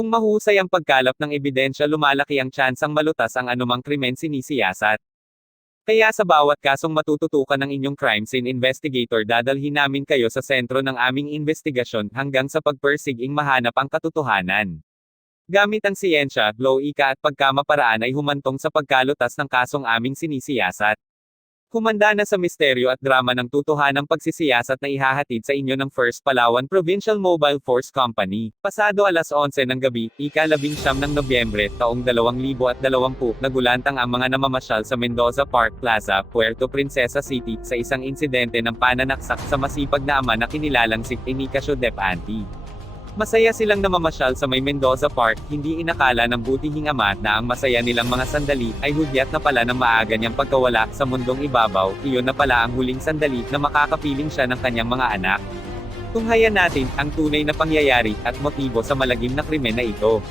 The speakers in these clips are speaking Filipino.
Kung mahusay ang pagkalap ng ebidensya, lumalaki ang tsansang malutas ang anumang krimen sinisiyasat. Kaya sa bawat kasong matututukan ng inyong crime scene investigator, dadalhin namin kayo sa sentro ng aming investigasyon hanggang sa pagpersiging mahanap ang katotohanan. Gamit ang siyensya, logika at pagkamaparaan ay humantong sa pagkalutas ng kasong aming sinisiyasat. Humanda na sa misteryo at drama ng tutuhanang pagsisiyasat na ihahatid sa inyo ng First Palawan Provincial Mobile Force Company. Pasado alas 11 ng gabi, ika-19 ng Nobyembre, taong 2020, nagulantang ang mga namamasyal sa Mendoza Park Plaza, Puerto Princesa City, sa isang insidente ng pananaksak sa masipag na ama na kinilalang si Inicacio Dep. Masaya silang namamasyal sa may Mendoza Park, hindi inakala ng butihing ama na ang masaya nilang mga sandali ay hudyat na pala ng maaga niyang pagkawala sa mundong ibabaw. Iyon na pala ang huling sandali na makakapiling siya ng kanyang mga anak. Tunghayan natin ang tunay na pangyayari at motibo sa malagim na krimen na ito.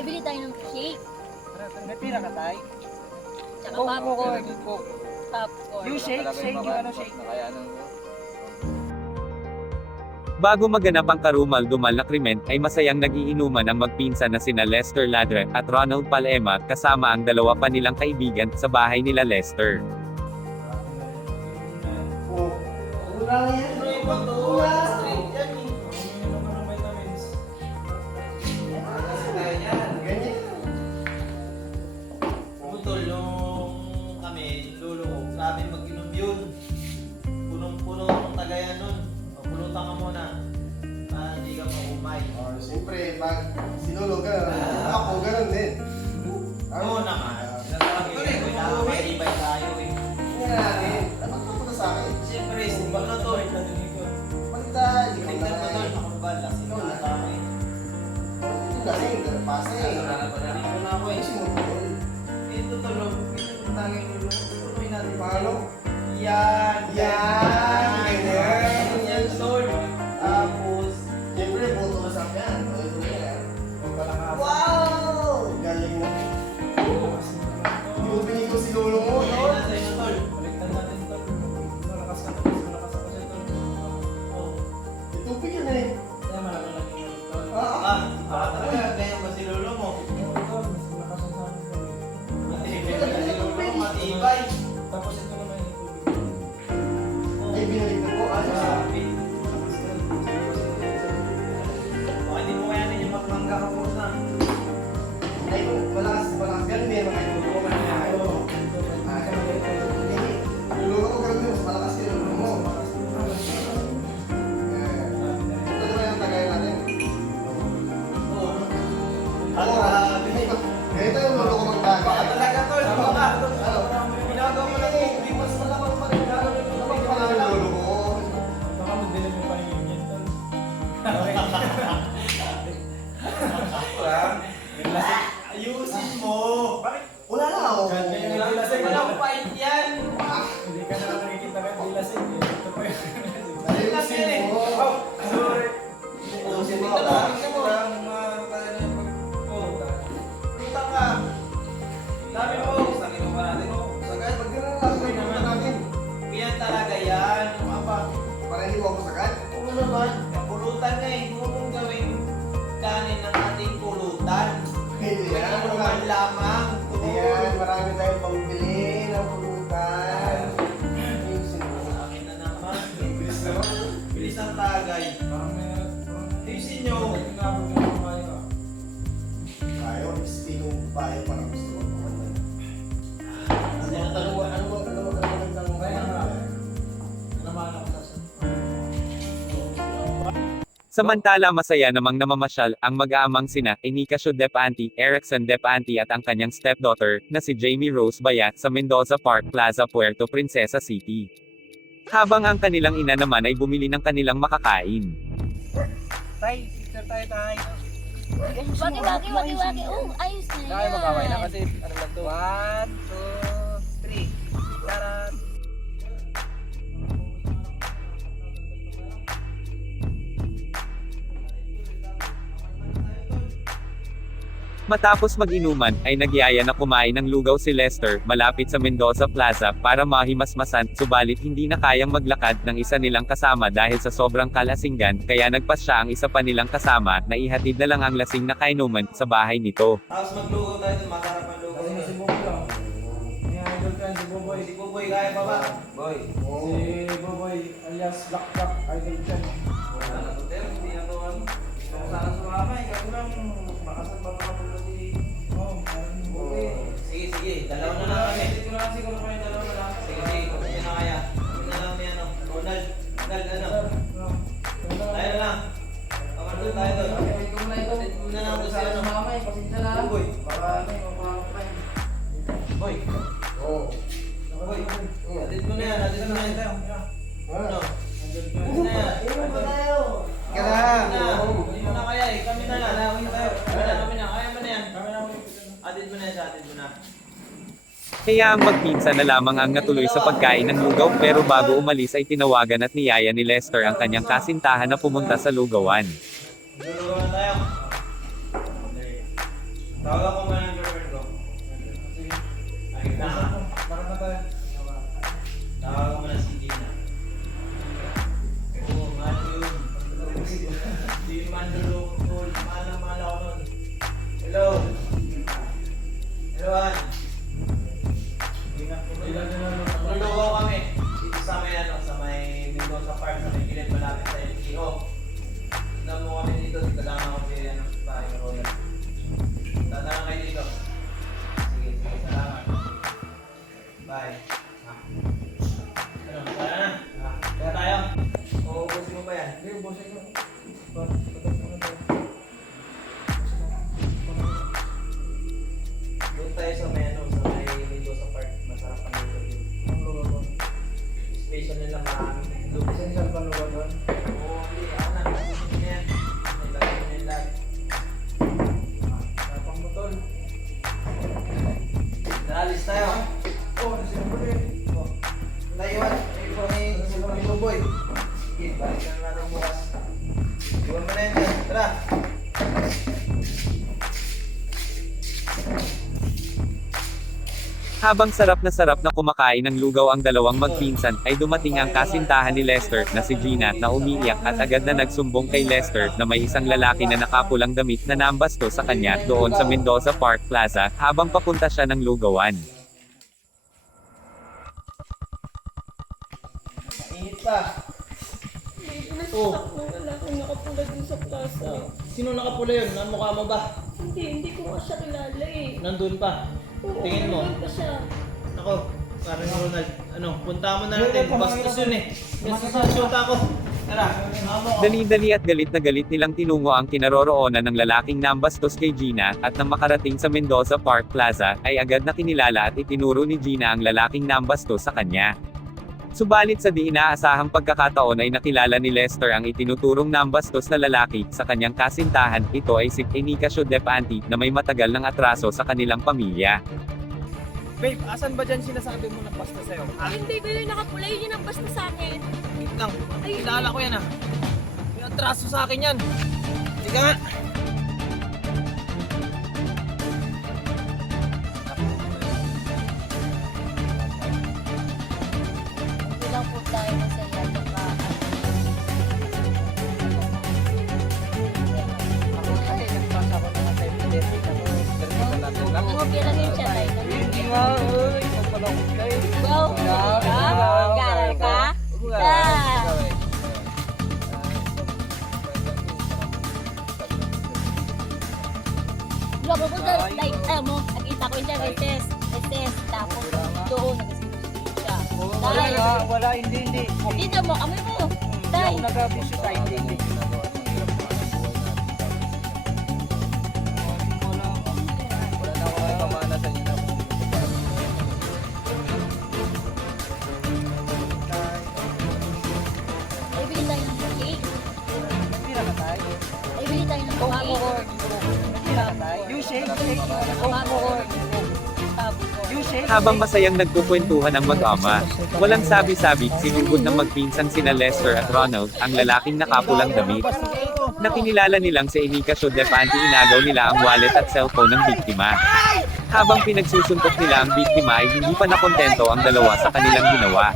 Bili tayo ng shake. May pira ka tay? Tsaka Coke, popcorn. Coke. Popcorn. Yung shake, yung ano shake. Bago maganap ang karumal-dumal na krimen, ay masayang nag-iinuman ang magpinsan na sina Lester Ladre at Ronald Palema, kasama ang dalawa pa nilang kaibigan, sa bahay nila Lester. Tulong kami, lolo ko, grabe mag-inom yun. Punong-puno ng tagayan nun. O, pulutan ka muna. Hindi ka maumay. Siyempre, pag sinulog ka, ako ganun din. Oo naman. Kailangan matibay tayo eh. Hindi nga natin. Dapat ka muna sa akin. Siyempre, simbang na to. Magda, hindi ka Tingnan mo na. tol, ako ba? Lasing na ata ako eh. Ito lasing, pasa eh. Narinig ko na ako eh. Kasi mo tol. Ito tulog. Ito tanging lolo. Tuloy natin. Paano? Yan! Yan! Ganyan! Yan tol. Tapos, Siyempre, puto na sa akin. Ito na yan. wow! Galing mo. Hindi mo binigo si lolo mo, Ayun tol. na sa'yo tol. Oh. Itupig yan eh. Ah, talaga, ganyan ba si lolo mo? Matibay ba si lolo mo? Matibay. Ay, binalik na po. Ayos ah. Grabe. Baka di mo kayanin yung magmangga ka muna. Ay, malakas ganun yan. Mga lolo ko. Lolo ko ganun yun. Malakas ka yung lolo mo. Ito naman yung tagay natin. Oo. Ang grabe. Ganito yung lolo ko Baka magtagay. talaga tol, baka. Ano? Ginagawa mo na tubig, mas malamang pa rin gagawin mo Kapag tubig. pala yung lolo ko. Ayusin mo. Bakit? Wala na ako. Walang fight yan. Ayusin mo. Sorry. Ayusin mo. Tingnan mo, tingnan mo. Punta ka. Dami mo. Sakin mo pa natin. Sagay, pag ganun lang yung pumunta natin. Yan talaga yan. Apa? Para hindi mo ako sagay. Oo naman. Pulutan na eh. Huwag mong gawing kanin ng ating pulutan. Hindi yan. Pulutan lamang. Hindi yan. Marami tayong pambili ng pulutan. Ayusin mo. Sa akin na naman. Bilis naman. Bilis ang tagay. Ayusin nyo. Tayo, speaking payo para gusto mo. Samantala masaya namang namamasyal ang mag-aamang sina Inicacio Dep. Erickson Dep. At ang kanyang stepdaughter na si Jamie Rose Bayat sa Mendoza Park Plaza, Puerto Princesa City. Habang ang kanilang ina naman ay bumili ng kanilang makakain. Tay, picture tayo tay. Waki. Oh, ayos na yan. Tayo mag-away na kasi ano lang to. 1, 2, 3. Taran. Matapos mag-inuman, ay nagyaya na kumain ng lugaw si Lester, malapit sa Mendoza Plaza, para mahimasmasan, subalit hindi na kayang maglakad ng isa nilang kasama dahil sa sobrang kalasinggan, kaya nagpasya ang isa pa nilang kasama, na ihatid na lang ang lasing na kainuman, sa bahay nito. Tapos maglugaw tayo dun, masarap ang lugaw. Kasi si Boboy lang. May idol ka si Boboy. Si Buboy, kaya pa ba? Boy. Si Boboy alias Black Black, idol ka. Wala na to, Ter. Hindi na to, ano. Kung saan sumama, ikaw lang. Makasal pa makapunta si... Sige, sige. Dalawa na lang kami. Hindi ko na siguro kayo dalawa na lang. Sige, sige. Kung hindi na kaya. Kami na lang ni ano. Ronald. Ronald, ano. Tayo na lang. Kamandun tayo doon. Doon na lang doon si ano. Buboy. Boy. Boy. Atid mo na yan. Atid mo na yan. Ano? Atid na yan. Hindi mo na kaya eh. Kami na lang. Kami na. Kaya mo na yan. Atid mo na yan. Atid mo na. Kaya ang magpinsan na lamang ang natuloy sa pagkain ng lugaw, pero bago umalis ay tinawagan at niyaya ni Lester ang kanyang kasintahan na pumunta sa lugawan. Lulugaw na tayo. Tawagan ko muna ang girlfriend ko. Ay, na. Tawagan ko muna si Gina. Oo, mahal ko yun. Hindi man lulukol. Mahal na mahal ako nun. Hello. Hello, Han. Lulugaw kami. Dito sa may ano, sa may Mendoza Park, sa may gilid malapit sa LTO. Tignan mo kami dito, dadaan ako si ano, tayo, Ronald. Dadaan kayo dito. Sige, sige, salamat. Bye. Ano, kaya na? Kaya tayo? Uubusin mo ba yan? Hindi, ubusin ko. Doon tayo sa may ano, sa may Mendoza Park. Masarap ang lugaw din. Ang lugaw doon. Special nila marami. Lugaw. Essential pa lugaw doon. Oo, hindi. Ako na. Gusto niya yan. May lagay mo na yung lahat. Tapang butol. Naalis tayo. Oh, siyempre. Layuan. Layuan ni Boboy. Sige, balikan na natin bukas. Iwan mo na yan dyan. Tara. Habang sarap na kumakain ng lugaw ang dalawang magpinsan, ay dumating ang kasintahan ni Lester, na si Gina, na umiiyak at agad na nagsumbong kay Lester, na may isang lalaki na nakapulang damit na nambasto sa kanya, doon sa Mendoza Park Plaza, habang papunta siya ng lugawan. Init pa. Oh. Wala akong nakapula dun sa plaza. Sino nakapula yun? Mukha mo ba? Hindi ko nga siya kilala eh. Nandun pa. Oo, Tingin mo. nandun pa siya. Ako, parang ni Ronald. Ano, punta mo na natin. Bastos yun eh. Shoot ako. Tara, amo ko. Dali-dali at galit na galit nilang tinungo ang kinaroroonan ng lalaking nambastos kay Gina, at nang makarating sa Mendoza Park Plaza, ay agad na kinilala at itinuro ni Gina ang lalaking nambastos sa kanya. Subalit sa di inaasahang pagkakataon ay nakilala ni Lester ang itinuturong nambastos na lalaki, sa kanyang kasintahan. Ito ay si Enicacio Depanti, na may matagal ng atraso sa kanilang pamilya. Babe, asan ba dyan sinasabi mo na pasta sa'yo? Hindi ko yung nakapula, yun yung basta sa akin. Wait lang, kilala ko yan ah. May atraso sa akin yan. Sige nga. Hindi lang po tayo masaya. Ako kasi nagpasa ko na sa epidetic ako. Okay lang yun siya tayo. Hindi nga, uy. Magpalakot kayo. Wow! Gara ka? Loko ko doon, like, mo, nakita ko siya, reses, tapos doon, nagsisigil siya. Wala, hindi. Dito mo, amoy mo, tay. Nag-abisyo tayo, hindi. Wala na ako nagpamana sa inyo. Ay, bili tayo ng cake. Tira ka tayo. Ay, bili tayo ng cake. Tira ka tayo. You shake. You shake. Habang masayang nagkukwentuhan ang mag-ama, walang sabi-sabi, sinugod ng magpinsang sina Lester at Ronald, ang lalaking nakapulang damit. Na kinilala nilang si Enika Shodepante, inagaw nila ang wallet at cellphone ng biktima. Habang pinagsusuntok nila ang biktima ay hindi pa nakontento ang dalawa sa kanilang ginawa.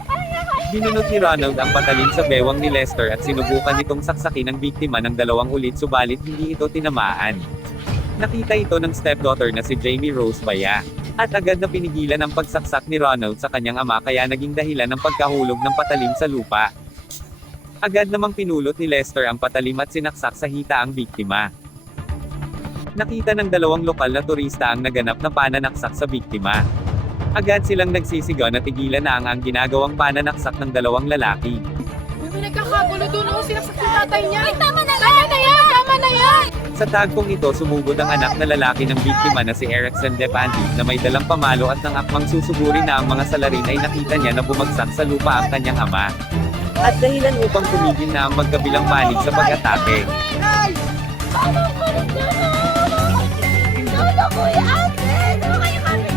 Binunot ni Ronald ang patalim sa bewang ni Lester at sinubukan nitong saksakin ang biktima ng 2 ulit subalit hindi ito tinamaan. Nakita ito ng stepdaughter na si Jamie Rose Baya. At agad na pinigilan ang pagsaksak ni Ronald sa kanyang ama kaya naging dahilan ng pagkahulog ng patalim sa lupa. Agad namang pinulot ni Lester ang patalim at sinaksak sa hita ang biktima. Nakita ng 2 lokal na turista ang naganap na pananaksak sa biktima. Agad silang nagsisigaw na tigilan na ang ginagawang pananaksak ng 2 lalaki. May nagkakagulo doon ako sinaksak sa tatay niya. Ay, tama na yan! Tama na yan! Sa tagpong ito sumugod ang anak na lalaki ng biktima na si Erickson Depante na may dalang pamalo at nang akmang susuguri na ang mga salarin ay nakita niya na bumagsak sa lupa ang kanyang ama. At dahilan upang tumigil na ang magkabilang panig sa pag-atake. Lolo ko yan! Ano kayo kami?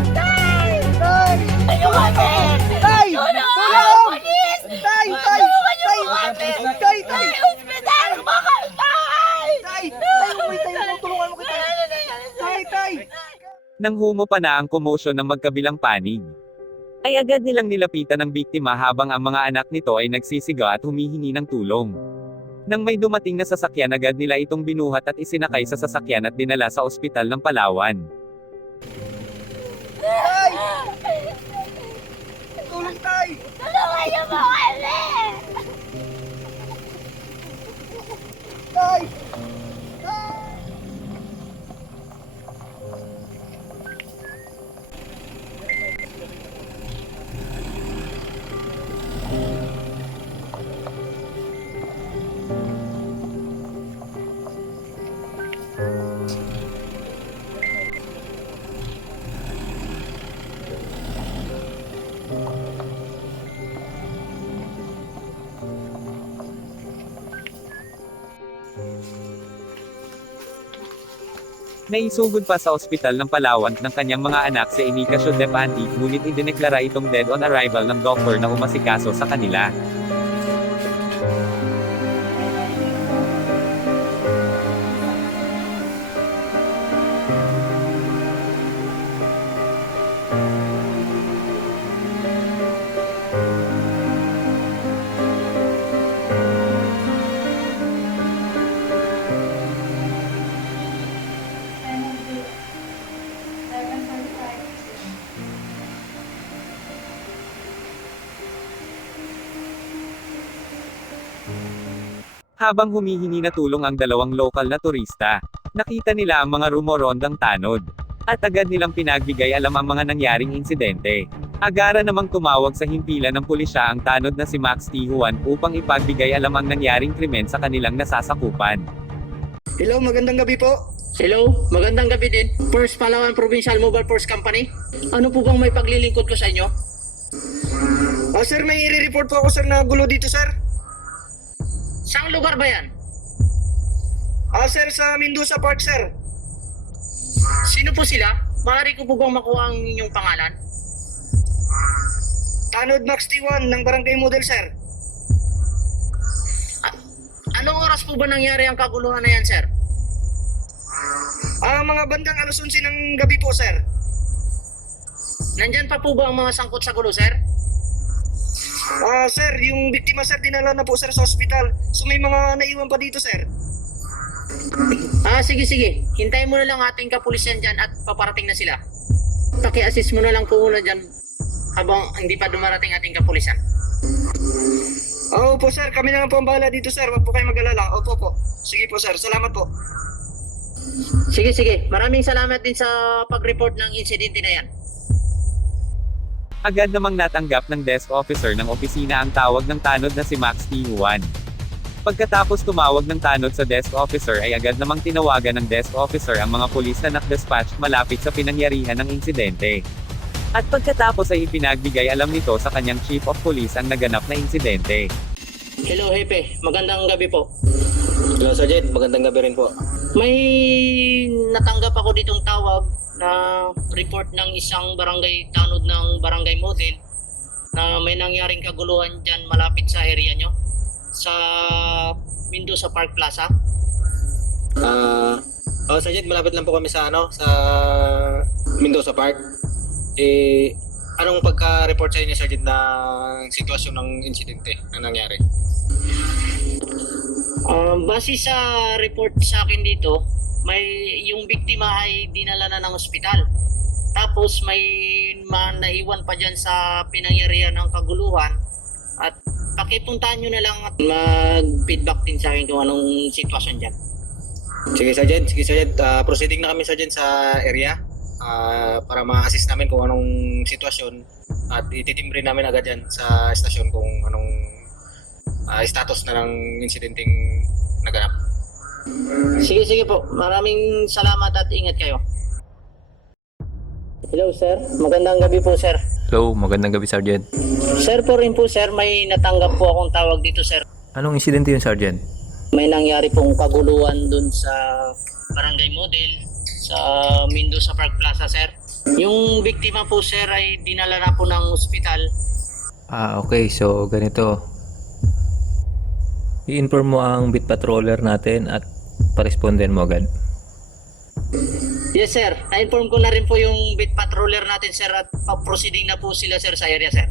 Ano kami? Tay! Tulong! Polis! Tay! Tay! Tulungan niyo po kami! Tay! Tay! Hospital! Baka tay! Tay! Tay! Umay tayo! Tulungan mo kita! Tay! Tay! Nang humo pa na ang komosyon ng magkabilang panig, ay agad nilang nilapitan ang biktima habang ang mga anak nito ay nagsisigaw at humihingi ng tulong. Nang may dumating na sasakyan agad nila itong binuhat at isinakay sa sasakyan at dinala sa ospital ng Palawan. Tay! Tulong tay! Tulungan niyo po kami! Tay! Naisugod pa sa ospital ng Palawan ng kanyang mga anak si Enika Shodepante, ngunit idineklara itong dead on arrival ng doktor na umasikaso sa kanila. Habang humihingi na tulong ang 2 lokal na turista, nakita nila ang mga rumorondang tanod. At agad nilang pinagbigay alam ang mga nangyaring insidente. Agara namang tumawag sa himpilan ng pulisya ang tanod na si Max T. Juan upang ipagbigay alam ang nangyaring krimen sa kanilang nasasakupan. Hello, magandang gabi po. Hello, magandang gabi din. First Palawan Provincial Mobile Force Company. Ano po bang may paglilingkod ko sa inyo? Sir, may i-report po ako sir na gulo dito sir. Saang lugar ba yan? Sir, sa Mendoza Park sir. Sino po sila? Maaari ko po bang makuha ang inyong pangalan? Tanod Max T1 ng Barangay Model sir. Anong oras po ba nangyari ang kaguluhan na yan, sir? Mga bandang alas 11 ng gabi po sir. Nandyan pa po ba ang mga sangkot sa gulo, sir? Sir, yung biktima sir dinala na po sir sa ospital. So may mga naiwan pa dito sir. Sige. Hintayin mo na lang ating kapulisan dyan at paparating na sila. Paki-assist mo na lang po muna dyan habang hindi pa dumarating ating kapulisan. Opo sir, kami na lang po ang bahala dito sir. Huwag po kayo mag-alala. Opo po. Sige po sir, salamat po. Sige. Maraming salamat din sa pag-report ng insidente na yan. Agad namang natanggap ng desk officer ng opisina ang tawag ng tanod na si Max T. Juan. Pagkatapos tumawag ng tanod sa desk officer ay agad namang tinawagan ng desk officer ang mga pulis na nakdispatch malapit sa pinangyarihan ng insidente. At pagkatapos ay ipinagbigay alam nito sa kanyang chief of police ang naganap na insidente. Hello, Hepe. Magandang gabi po. Hello, Sergeant. Magandang gabi rin po. May natanggap ako ditong tawag na report ng isang barangay tanod ng barangay Model na may nangyaring kaguluhan dyan malapit sa area nyo sa Mendoza Park Plaza. Sergeant, malapit lang po kami sa sa Mendoza Park. Anong pagka-report sa inyo, Sergeant, ng sitwasyon ng insidente na nangyari? Base sa report sa akin dito, yung biktima ay dinala na ng ospital. Tapos may naiwan pa dyan sa pinangyarihan ng kaguluhan. At pakipuntahan nyo na lang at mag-feedback din sa akin kung anong sitwasyon dyan. Sige, Sergeant. Proceeding na kami, Sergeant, sa area para ma-assist namin kung anong sitwasyon at ititimbre namin agad yan sa estasyon kung anong status na ng insidenteng naganap. Sige po. Maraming salamat at ingat kayo. Hello, sir. Magandang gabi po, sir. Hello, magandang gabi, Sergeant. Sir po rin po, sir. May natanggap po akong tawag dito, sir. Anong insidente yun, Sergeant? May nangyari pong kaguluhan dun sa Barangay Model sa Mendoza Park Plaza, sir. Yung biktima po, sir, ay dinala na po ng ospital. Okay. So, ganito. I-inform mo ang beat patroller natin at paresponden mo agad. Yes, sir. Na-inform ko na rin po yung beat patroller natin, sir, at proceeding na po sila, sir, sa area, sir.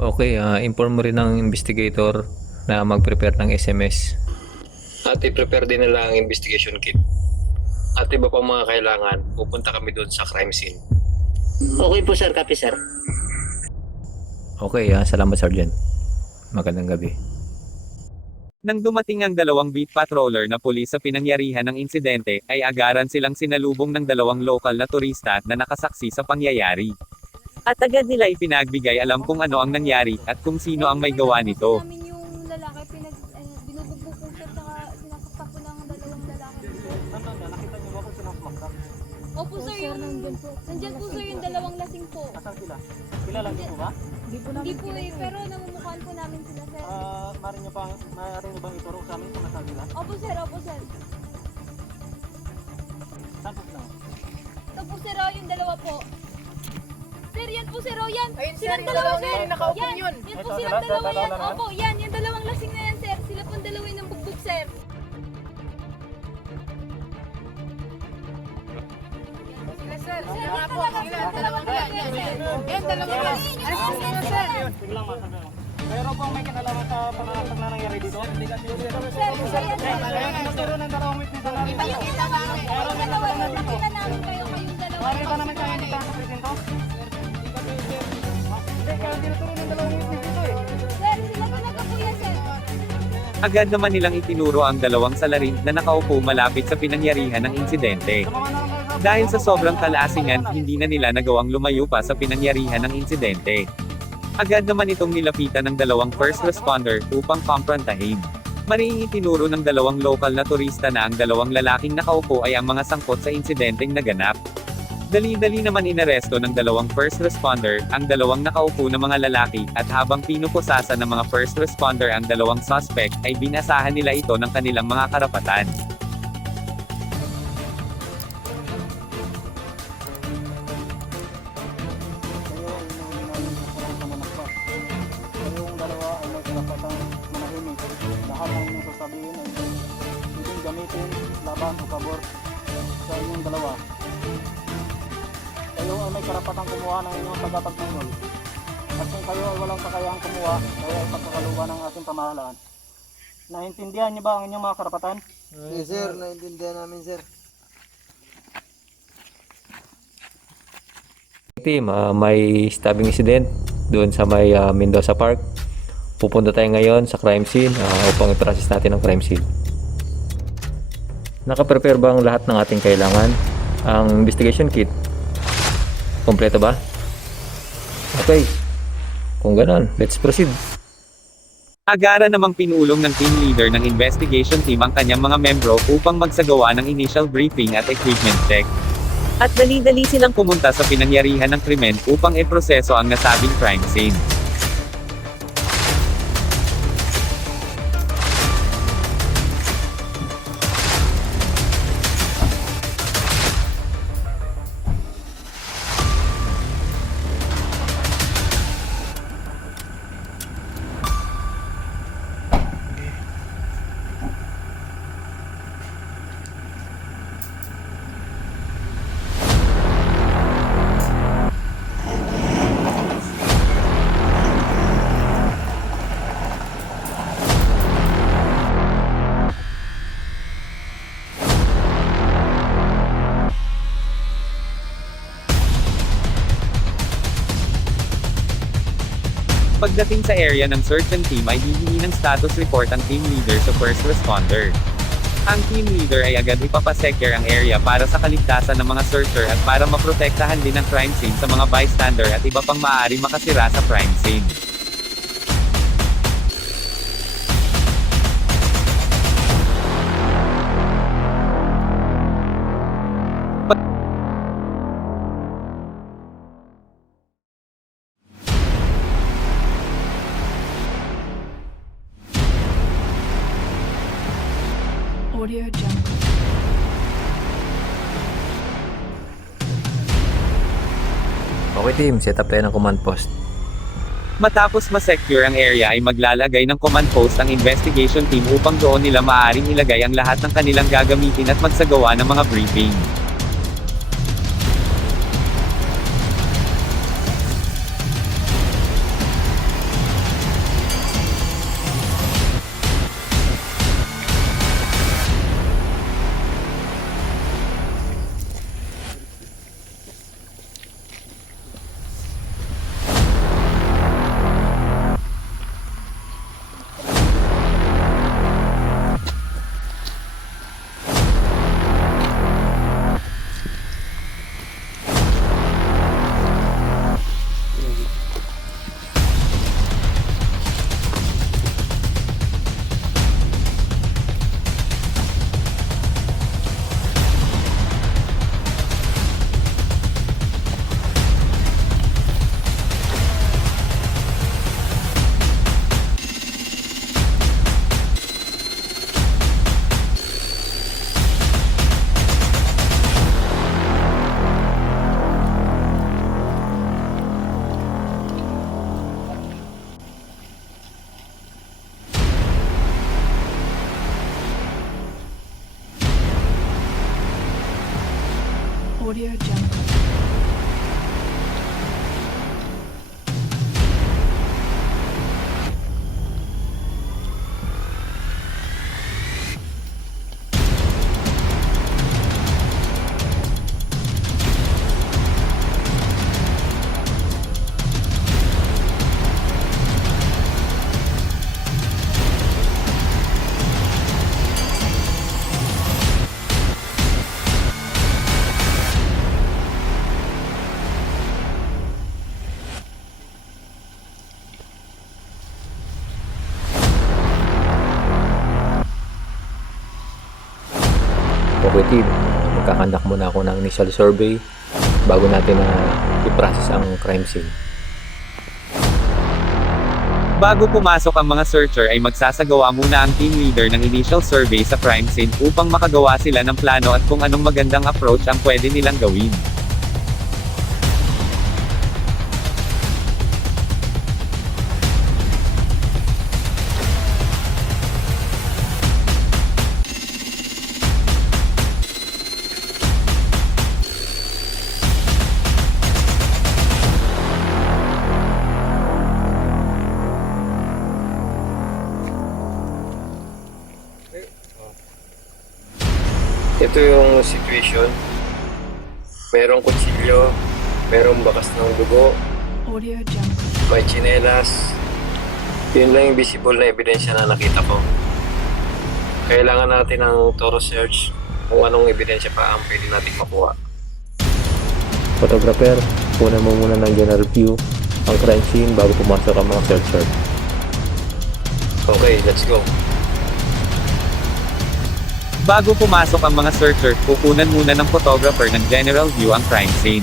Okay, inform mo rin ang investigator na mag-prepare ng SMS. At i-prepare din nila ang investigation kit. At iba pa mga kailangan, pupunta kami doon sa crime scene. Okay po, sir. Copy, sir. Okay, salamat, Sergeant. Magandang gabi. Nang dumating ang dalawang beat patroller na pulis sa pinangyarihan ng insidente, ay agaran silang sinalubong ng dalawang lokal na turista na nakasaksi sa pangyayari. At agad nila ipinagbigay alam kung ano ang nangyari at kung sino ang may gawa nito. Namin yung lalaki, binubugbog po siya, saka sinasaksak po ng dalawang lalaki. Nakita niyo ba kung sinasmaksak? Opo, sir, yung nandyan po, sir, yung dalawang lasing po. Asan sila? Kilala niyo po ba? Hindi po pero namumukhaan po namin sila, sir. Maaari niyo bang ituro sa amin kung nasaan sila? Opo, sir, opo, sir. Saan po sila? Ito po, sir, yung dalawa po. Sir, yan po, sir, yan. Ayun, Silang sir, yung dalawa, dalawang sir. yan, nakaupo Yan, yun. yan po Ito, silang dalawa yan. dalawa na yan? Opo, yan, yung dalawang lasing na yan, sir. Sila po ang dalawa yung bugbog, sir. Sila, sir. Sila po. Sila, dalawang yan. Yan, dalawang yan. Ano po sila, sir? Biglang masabi mo. Mayroon pong may kinalaman sa pangarapag na nangyari dito? Sir, sir, yan, sir. Nagkaroon ng dalawang witness na namin. Nakita namin. Mayroon ng Dalawa, nakita dito. nakita namin kayong dalawa. Makita namin kayo hindi ka presento? Hindi, kaya tinuturo ng dalawang witness dito eh. Sir, sila talaga po yan, sir. Agad naman nilang itinuro ang dalawang salarin na nakaupo malapit sa pinangyarihan ng insidente. Dahil sa sobrang kalaasingan, hindi na nila nagawang lumayo pa sa pinangyarihan ng insidente. Agad naman itong nilapitan ng dalawang first responder upang kumprontahin. Mariing itinuro ng dalawang lokal na turista na ang dalawang lalaking nakaupo ay ang mga sangkot sa insidenteng naganap. Dali-dali naman inaresto ng dalawang first responder, ang dalawang nakaupo na mga lalaki, at habang pinupusasa ng mga first responder ang dalawang suspect, ay binasahan nila ito ng kanilang mga karapatan. Yung dalawa ay may karapatang manahimik. Lahat ng inyong sasabihin ay pwedeng gamitin laban o pabor sa inyong dalawa. Kayo ay may karapatang kumuha ng inyong pagkapagtanggol. At kung kayo ay walang kakayahang kumuha, kaya ay pagkakaluan ng ating pamahalaan. Naintindihan niyo ba ang inyong mga karapatan? Yes, sir. Naintindihan namin, sir. Team, may stabbing incident doon sa may Mendoza Park. Pupunta tayo ngayon sa crime scene upang i-process natin ang crime scene. Naka-prepare ba ang lahat ng ating kailangan? Ang investigation kit? Kompleto ba? Okay. Kung ganon, let's proceed. Agara namang pinulong ng team leader ng investigation team ang kanyang mga membro upang magsagawa ng initial briefing at equipment check. At dali-dali silang pumunta sa pinangyarihan ng krimen upang iproseso ang nasabing crime scene. Pagdating sa area ng search and team ay hihingi ng status report ang team leader sa first responder. Ang team leader ay agad ipapasecure ang area para sa kaligtasan ng mga searcher at para maprotektahan din ang crime scene sa mga bystander at iba pang maaari makasira sa crime scene. Audio Jungle. Okay team, set up tayo ng command post. Matapos ma-secure ang area ay maglalagay ng command post ang investigation team upang doon nila maaaring ilagay ang lahat ng kanilang gagamitin at magsagawa ng mga briefing. Audio Jungle. Okay team, magkakandak muna ako ng initial survey bago natin na i-process ang crime scene. Bago pumasok ang mga searcher ay magsasagawa muna ang team leader ng initial survey sa crime scene upang makagawa sila ng plano at kung anong magandang approach ang pwede nilang gawin. Ito yung situation. Merong kutsilyo, merong bakas ng dugo, Audio Jungle. may tsinelas. Yun lang yung visible na ebidensya na nakita ko. Kailangan natin ng thorough search kung anong ebidensya pa ang pwede natin makuha. Photographer, kunan mo muna ng general view ang crime scene bago pumasok ang mga searcher. Okay, let's go. Bago pumasok ang mga searcher, kukunan muna ng photographer ng general view ang crime scene.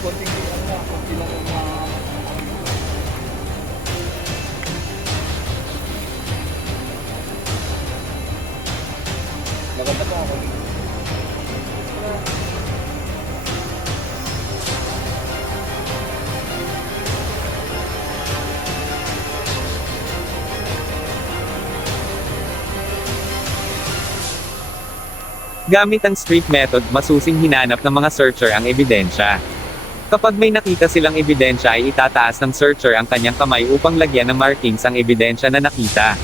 konting ano, Gamit ang street method, masusing hinanap ng mga searcher ang ebidensya. Kapag may nakita silang ebidensya ay itataas ng searcher ang kanyang kamay upang lagyan ng markings ang ebidensya na nakita.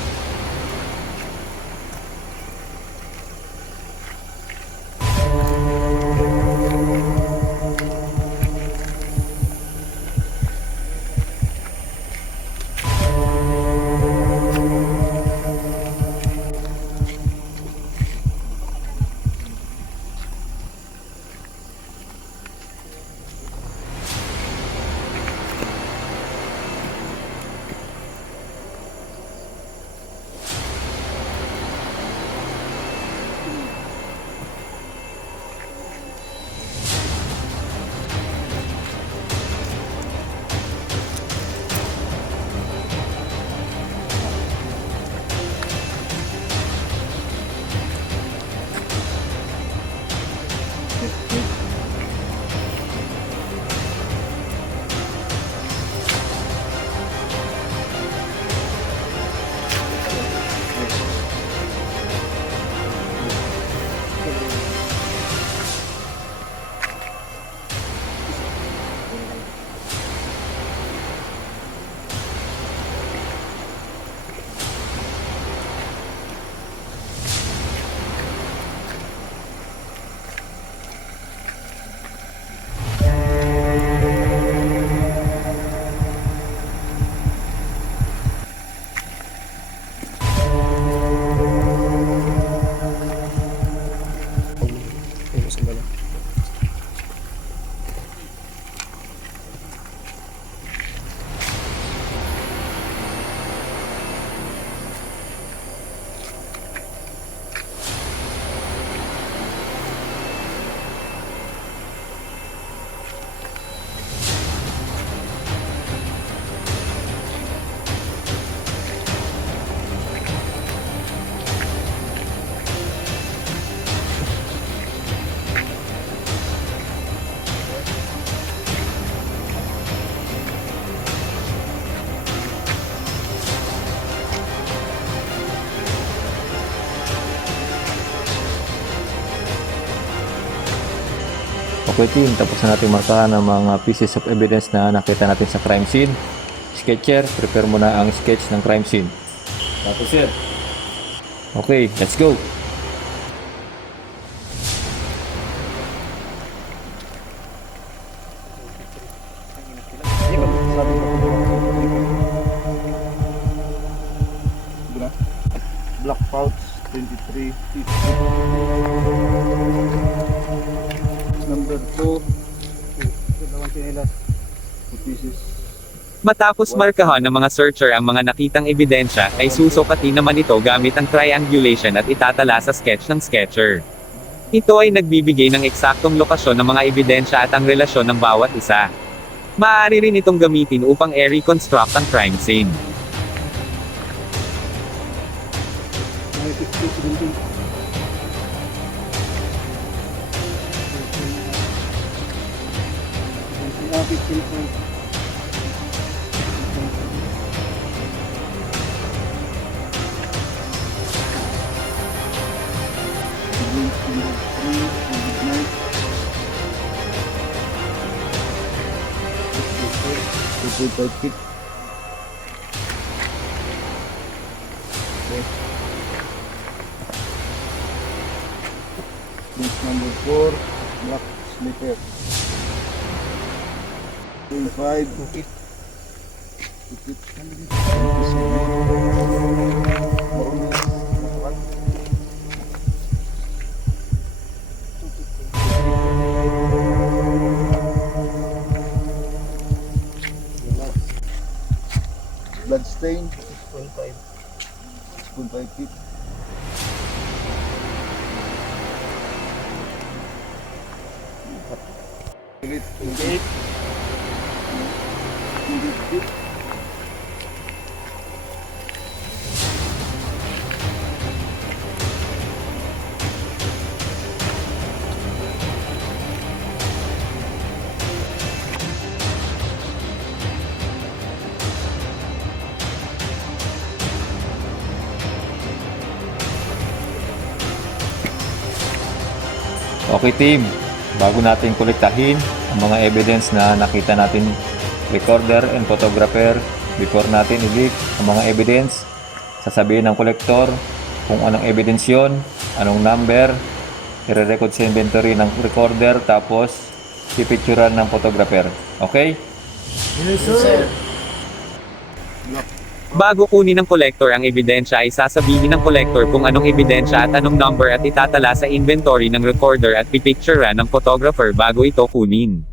Okay team, tapos na natin markahan ang mga pieces of evidence na nakita natin sa crime scene. Sketcher, prepare mo na ang sketch ng crime scene. Tapos sir. Okay, let's go. Black pouch 23 feet. Number 2. Dalawang chinelas. Pieces. Matapos markahan ng mga searcher ang mga nakitang ebidensya, ay susukatin naman ito gamit ang triangulation at itatala sa sketch ng sketcher. Ito ay nagbibigay ng eksaktong lokasyon ng mga ebidensya at ang relasyon ng bawat isa. Maaari rin itong gamitin upang i-reconstruct ang crime scene. Number 4, black slipper. 25. Blood stain 6.5 feet. Ulit. Okay team, bago natin kolektahin ang mga evidence na nakita natin recorder and photographer, before natin i-leak ang mga evidence, sasabihin ng kolektor kung anong evidence yon, anong number, i-record sa inventory ng recorder, tapos pipicturean ng photographer. Okay? Bago kunin ng kolektor ang ebidensya ay sasabihin ng kolektor kung anong ebidensya at anong number at itatala sa inventory ng recorder at pipicturean ng photographer bago ito kunin.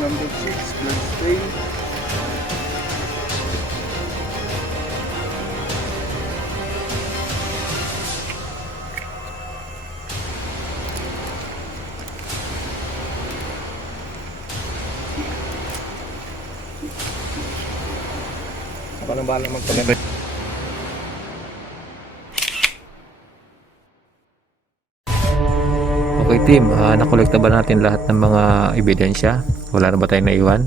Number 6, blood stain. Ako nang bahala magpaganda. Okay team, nakolekta ba natin lahat ng mga ebidensya? Wala na ba tayong naiwan?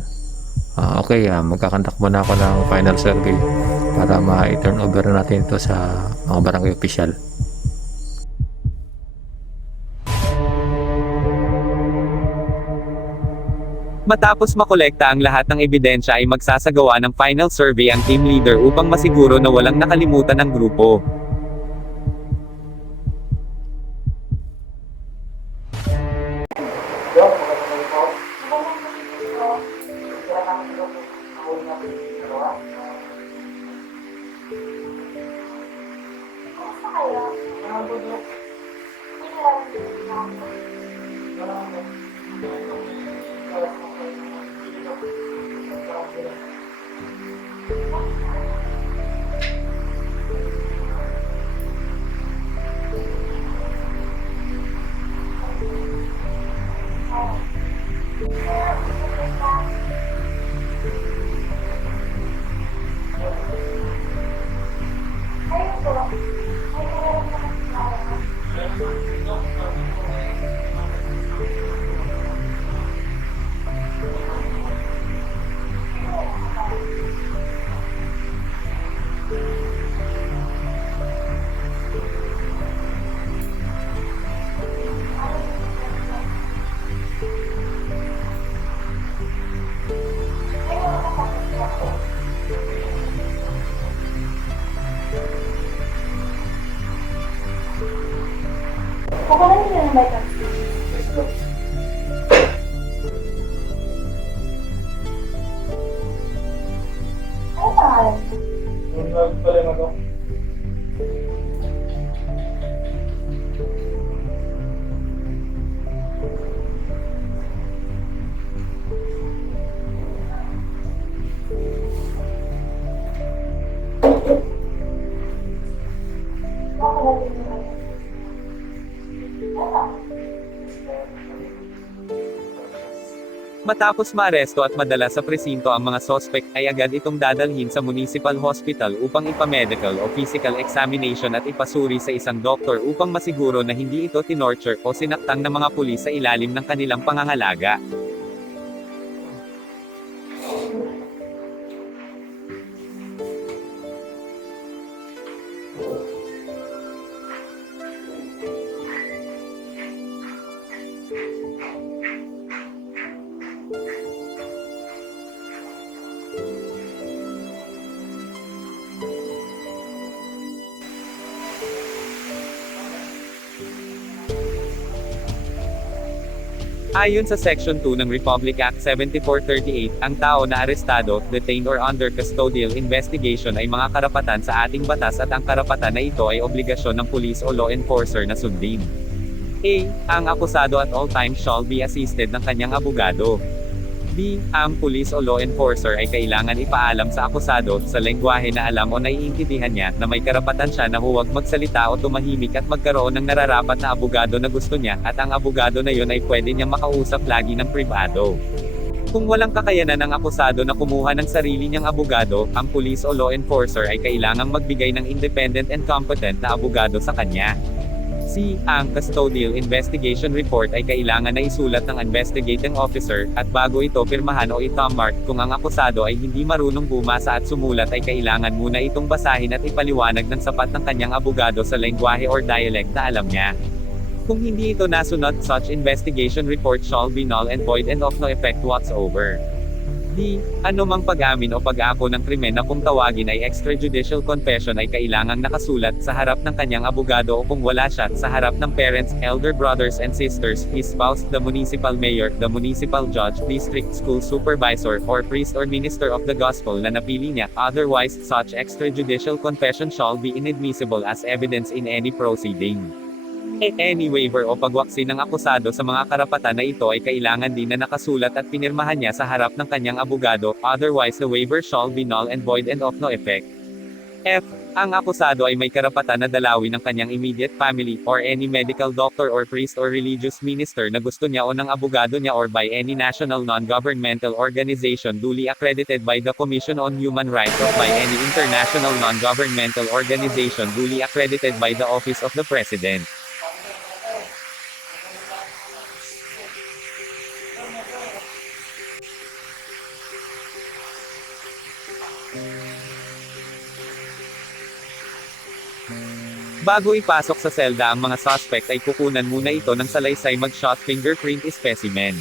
Okay, magkakandak muna ako ng final survey para ma-turn over na natin ito sa mga barangay official. Matapos makolekta ang lahat ng ebidensya ay magsasagawa ng final survey ang team leader upang masiguro na walang nakalimutan ng grupo. Matapos maaresto at madala sa presinto ang mga sospek, ay agad itong dadalhin sa municipal hospital upang ipa-medical o physical examination at ipasuri sa isang doktor upang masiguro na hindi ito tinorture o sinaktang ng mga pulis sa ilalim ng kanilang pangangalaga. Ayon sa Section 2 ng Republic Act 7438, ang tao na arestado, detained or under custodial investigation ay mga karapatan sa ating batas at ang karapatan na ito ay obligasyon ng pulis o law enforcer na sundin. A. Ang akusado at all times shall be assisted ng kanyang abogado. B. Ang pulis o law enforcer ay kailangan ipaalam sa akusado, sa lengguwahe na alam o naiintindihan niya, na may karapatan siya na huwag magsalita o tumahimik at magkaroon ng nararapat na abogado na gusto niya, at ang abogado na yon ay pwede niyang makausap lagi ng pribado. Kung walang kakayanan ng akusado na kumuha ng sarili niyang abogado, ang pulis o law enforcer ay kailangang magbigay ng independent and competent na abogado sa kanya. C. Ang custodial investigation report ay kailangan na isulat ng investigating officer, at bago ito pirmahan o i-thumb-mark, kung ang akusado ay hindi marunong bumasa at sumulat ay kailangan muna itong basahin at ipaliwanag ng sapat ng kanyang abogado sa lengguwahe or dialect na alam niya. Kung hindi ito nasunod, such investigation report shall be null and void and of no effect whatsoever. D. Anumang pag-amin o pag-ako ng krimen na kung tawagin ay extrajudicial confession ay kailangang nakasulat sa harap ng kanyang abogado o kung wala siya, sa harap ng parents, elder brothers and sisters, his spouse, the municipal mayor, the municipal judge, district school supervisor, or priest or minister of the gospel na napili niya. Otherwise, such extrajudicial confession shall be inadmissible as evidence in any proceeding. Any waiver o pagwaksi ng akusado sa mga karapatan na ito ay kailangan din na nakasulat at pinirmahan niya sa harap ng kanyang abogado, otherwise the waiver shall be null and void and of no effect. F. Ang akusado ay may karapatan na dalawin ng kanyang immediate family, or any medical doctor or priest or religious minister na gusto niya o ng abogado niya, or by any national non-governmental organization duly accredited by the Commission on Human Rights, or by any international non-governmental organization duly accredited by the Office of the President. Bago ipasok sa selda ang mga suspect ay kukunan muna ito ng salaysay mag-shot fingerprint specimen.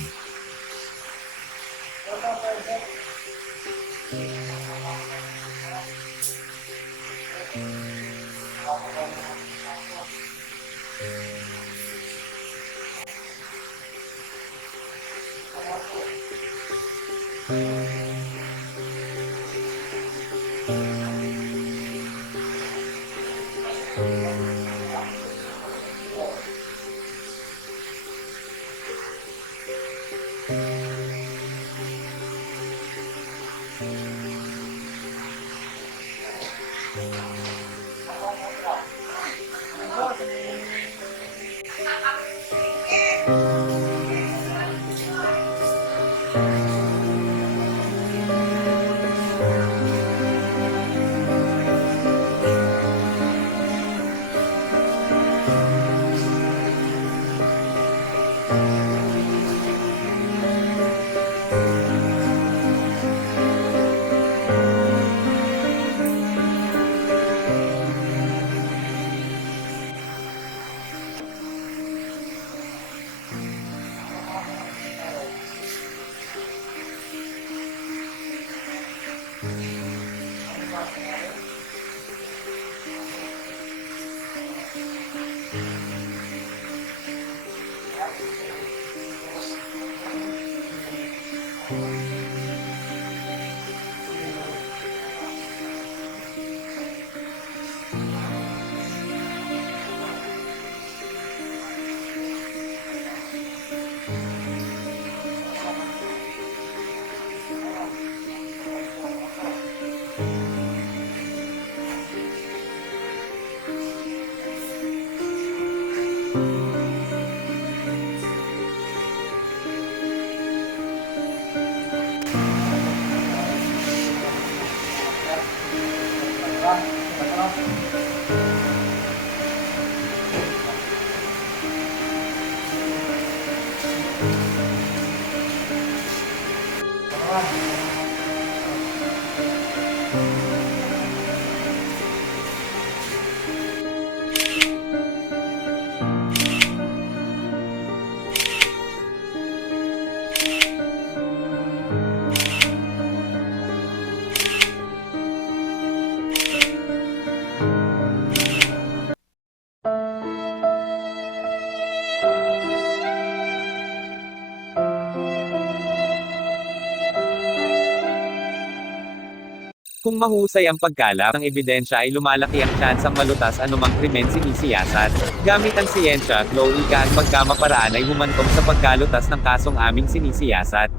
Kung mahusay ang pagkalap ng ebidensya ay lumalaki ang tsansang malutas anumang krimen sinisiyasat. Gamit ang siyensya at logika at pagkamaparaan ay humantong sa pagkalutas ng kasong aming sinisiyasat.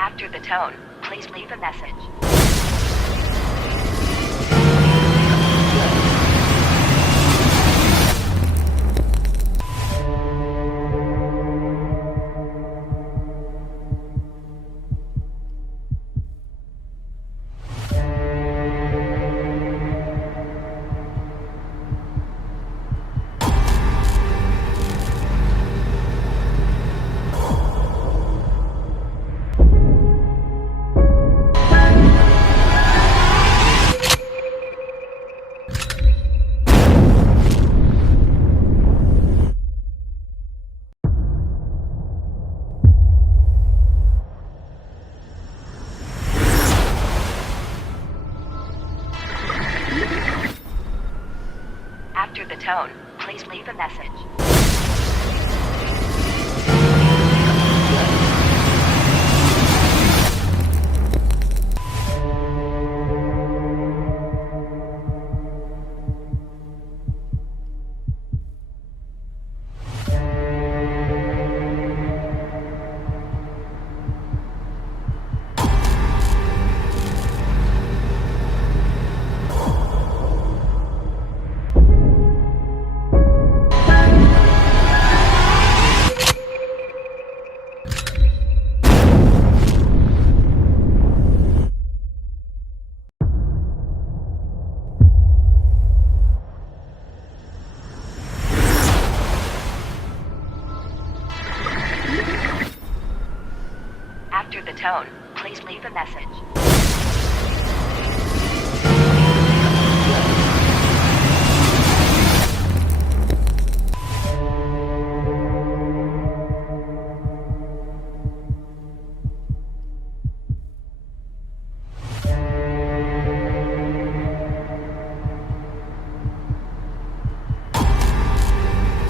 After the tone, please leave a message. After the tone, please leave a message. After the tone, please leave a message.